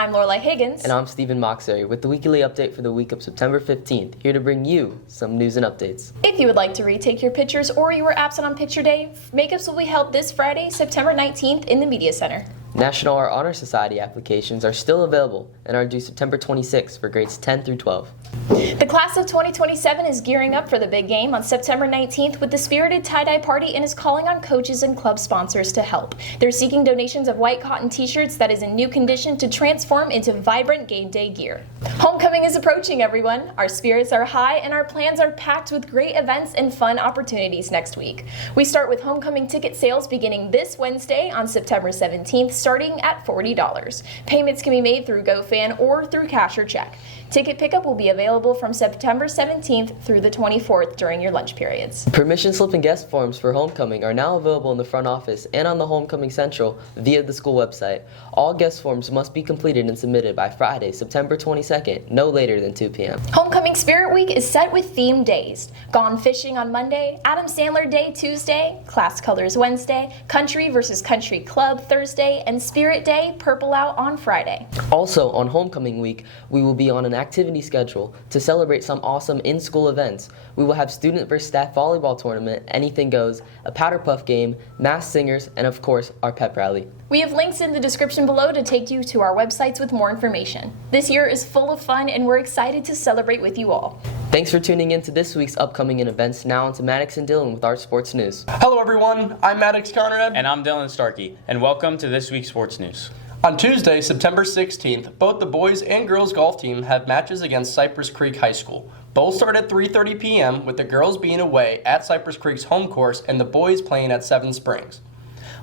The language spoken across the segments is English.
I'm Lorelai Higgins. And I'm Stephen Moxery with the weekly update for the week of September 15th, here to bring you some news and updates. If you would like to retake your pictures or you were absent on picture day, makeups will be held this Friday, September 19th in the Media Center. National Art Honor Society applications are still available and are due September 26th for grades 10 through 12. The class of 2027 is gearing up for the big game on September 19th with the Spirited Tie-Dye Party and is calling on coaches and club sponsors to help. They're seeking donations of white cotton t-shirts that is in new condition to transform into vibrant game day gear. Homecoming is approaching, everyone. Our spirits are high and our plans are packed with great events and fun opportunities next week. We start with homecoming ticket sales beginning this Wednesday on September 17th, starting at $40. Payments can be made through GoFan or through cash or check. Ticket pickup will be available from September 17th through the 24th during your lunch periods. Permission slip and guest forms for homecoming are now available in the front office and on the Homecoming Central via the school website. All guest forms must be completed and submitted by Friday, September 22nd, no later than 2 p.m. Homecoming Spirit Week is set with themed days. Gone Fishing on Monday, Adam Sandler Day Tuesday, Class Colors Wednesday, Country vs. Country Club Thursday, and Spirit Day Purple Out on Friday. Also, on Homecoming Week, we will be on an activity schedule to celebrate some awesome in-school events. We will have student versus staff volleyball tournament, anything goes, a powder puff game, masked singers, and of course, our pep rally. We have links in the description below to take you to our websites with more information. This year is full of fun and we're excited to celebrate with you all. Thanks for tuning in to this week's upcoming events. Now on to Maddox and Dylan with our sports news. Hello everyone, I'm Maddox Conrad. And I'm Dylan Starkey, and welcome to this week's sports news. On Tuesday, September 16th, both the boys and girls golf team have matches against Cypress Creek High School. Both start at 3:30 p.m., with the girls being away at Cypress Creek's home course and the boys playing at Seven Springs.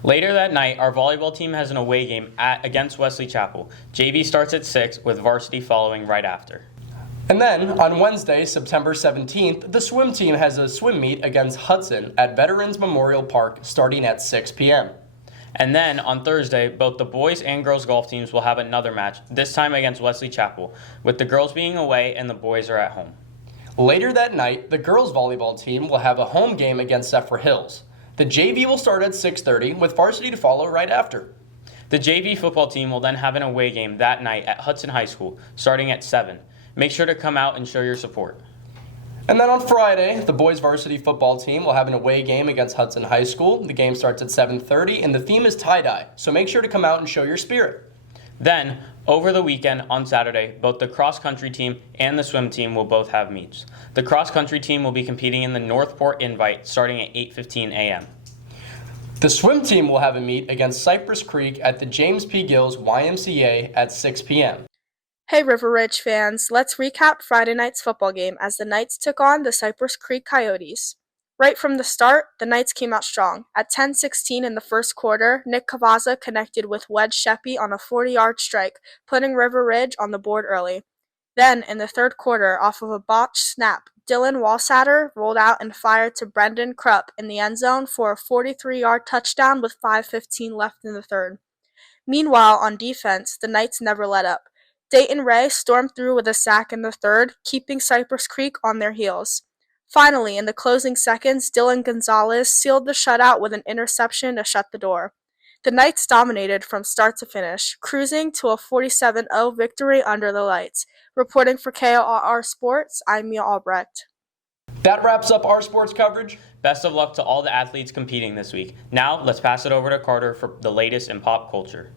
Later that night, our volleyball team has an away game against Wesley Chapel. JV starts at 6, with varsity following right after. And then, on Wednesday, September 17th, the swim team has a swim meet against Hudson at Veterans Memorial Park starting at 6 p.m. And then, on Thursday, both the boys and girls golf teams will have another match, this time against Wesley Chapel, with the girls being away and the boys are at home. Later that night, the girls volleyball team will have a home game against Zephyr Hills. The JV will start at 6:30, with varsity to follow right after. The JV football team will then have an away game that night at Hudson High School, starting at 7. Make sure to come out and show your support. And then on Friday, the boys varsity football team will have an away game against Hudson High School. The game starts at 7:30 and the theme is tie-dye, so make sure to come out and show your spirit. Then, over the weekend on Saturday, both the cross-country team and the swim team will both have meets. The cross-country team will be competing in the Northport Invite starting at 8:15 a.m. The swim team will have a meet against Cypress Creek at the James P. Gills YMCA at 6 p.m. Hey River Ridge fans, let's recap Friday night's football game as the Knights took on the Cypress Creek Coyotes. Right from the start, the Knights came out strong. At 10:16 in the first quarter, Nick Cavazza connected with Wedge Sheppy on a 40-yard strike, putting River Ridge on the board early. Then, in the third quarter, off of a botched snap, Dylan Walsatter rolled out and fired to Brendan Krupp in the end zone for a 43-yard touchdown with 5:15 left in the third. Meanwhile, on defense, the Knights never let up. Dayton Ray stormed through with a sack in the third, keeping Cypress Creek on their heels. Finally, in the closing seconds, Dylan Gonzalez sealed the shutout with an interception to shut the door. The Knights dominated from start to finish, cruising to a 47-0 victory under the lights. Reporting for KORR Sports, I'm Mia Albrecht. That wraps up our sports coverage. Best of luck to all the athletes competing this week. Now, let's pass it over to Carter for the latest in pop culture.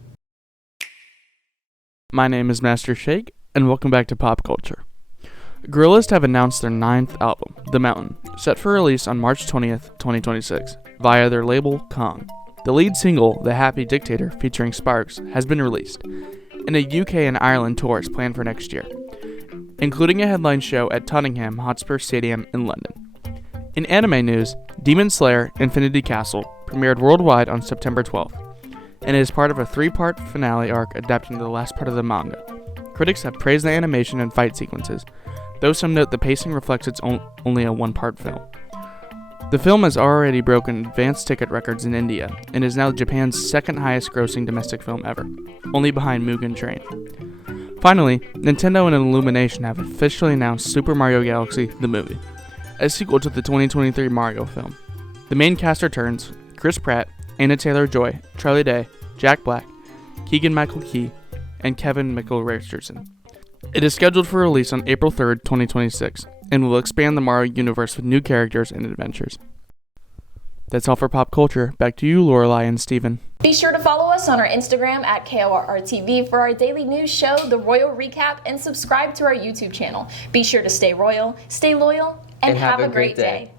My name is Master Shake, and welcome back to Pop Culture. Gorillaz have announced their 9th album, The Mountain, set for release on March 20th, 2026, via their label, Kong. The lead single, The Happy Dictator, featuring Sparks, has been released, and a UK and Ireland tour is planned for next year, including a headline show at Tottenham Hotspur Stadium in London. In anime news, Demon Slayer Infinity Castle premiered worldwide on September 12th, and is part of a 3-part finale arc adapting the last part of the manga. Critics have praised the animation and fight sequences, though some note the pacing reflects it's only a 1-part film. The film has already broken advance ticket records in India, and is now Japan's second highest grossing domestic film ever, only behind Mugen Train. Finally, Nintendo and Illumination have officially announced Super Mario Galaxy, the movie, a sequel to the 2023 Mario film. The main cast returns: Chris Pratt, Anya Taylor-Joy, Charlie Day, Jack Black, Keegan-Michael Key, and Kevin Michael-Richardson. It is scheduled for release on April 3rd, 2026, and will expand the Mario universe with new characters and adventures. That's all for pop culture. Back to you, Lorelai and Steven. Be sure to follow us on our Instagram at KORR for our daily news show, The Royal Recap, and subscribe to our YouTube channel. Be sure to stay royal, stay loyal, and have a great day.